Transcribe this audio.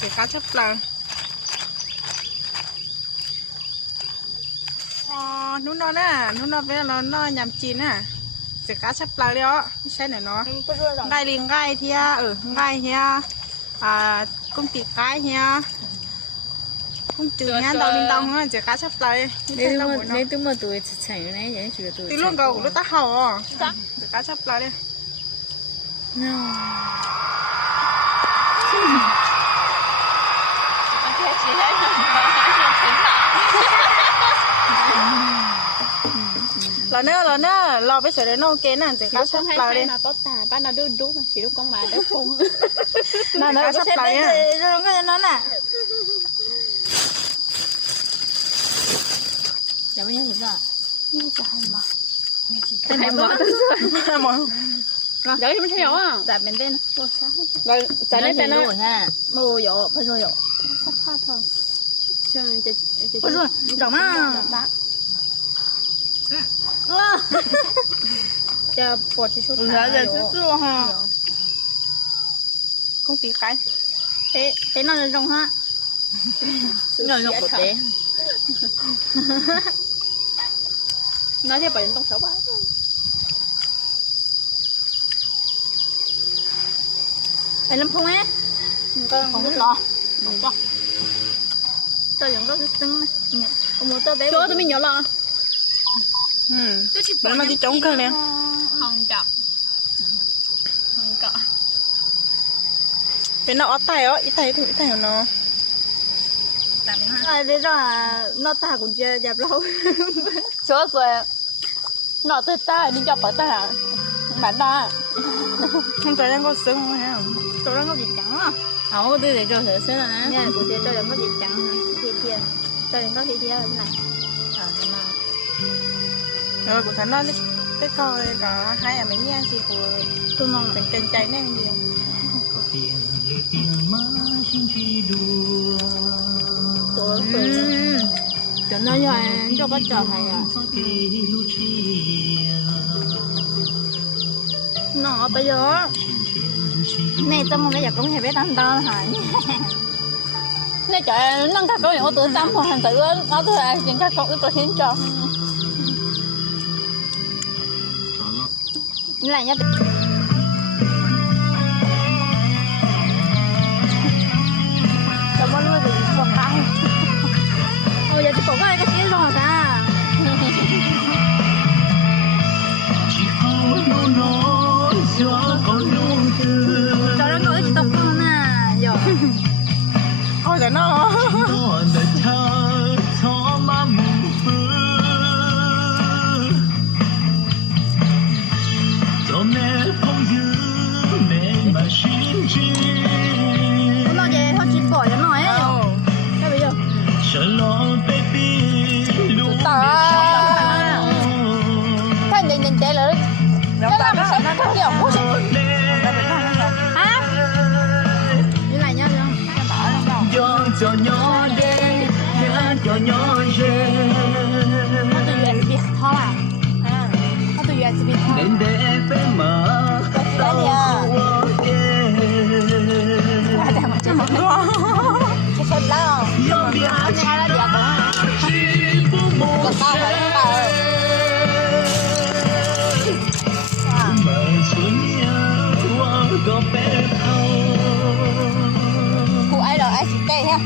Cái cá chép là nút nó nè, nút nó với nó nhằm chín à. Cái cá chép là đó, xem này nó. Gai liền gai thia, gai thia. Công ty cái nha. Không chừng nha, đầu lên đầu nữa, chỉ cá chép lại. Nếu tôi mà tôi chạy này vậy chỉ tôi. Tí luôn cầu nó tắt hầu à. Chỉ cá chép lại đi. Lỡ nữa, lò bây giờ đến nó kén à, chỉ cá chép lại đi. Nó tốt tà, bắt nó đu mà chỉ lúc con mà đu không. Nó có chép lại đi. Rồi cái nó nè. Dạ bao nhiêu tiền đó? Như cho hai mà. Tên này mở Hai mà. Đấy thì mình thấy rõ à? Dạ mình tên. Rồi trả lấy tên nó. Mồ dỗ, phải rồi dỗ. Sắp phát thôi. Phải rồi, đỏ má. Chờ bột chút chút. Giờ chút ha. Công ty cái. Thế nó là rồng ha. Nó là của tế. Nói theo bảo đến tông 63. Đây lâm phong á. Không có lo. Không có. Tôi vẫn có cái sưng này. Không muốn tôi bé. Chỗ tôi mình nhỏ lo. Vẫn mà chỉ trống cơ nè. Không chọc. Không cọ. Cái nó ít tay của nó. Đấy là nó ta cũng chưa dẹp lâu. Chỗ rồi nó tới ta đi chọc ở ta bạn ta Không phải đang có sưng không hả? chỗ đó có gì trắng à? Không có để cho thử xem là nha của chị cho đừng có gì trắng thì thiền cho đừng có gì thiền ở bên này Rồi của thằng nó cái coi cả hai mình nha chị của tôi ngon tình tình cháy này gì cho nó cho bắt chờ hay à nó bây giờ này tâm một cái giờ cũng hay biết ăn to hả này trời nó các con những tôi tâm hoặc hành tự nó tôi ai những các con tôi khiến cho như này nhá cho mọi người thì còn cao ôi giờ thì có cái kia rồi ta cho nó ngồi chỉ tóc luôn à giờ ôi trời nó nó về thôi chỉ bỏ cho nó ấy cái bây giờ cái nhìn chạy lại cái làm sao nó không hiểu cũng hả như này nhá cho nhỏ đê cho nhỏ dê nó từ USB thôi à nó từ USB thôi đến để phải mở cái gì à cái sốt đó cái hai đó đẹp quá còn tao phải nó bảo cụ ai đó ai chỉ cây ha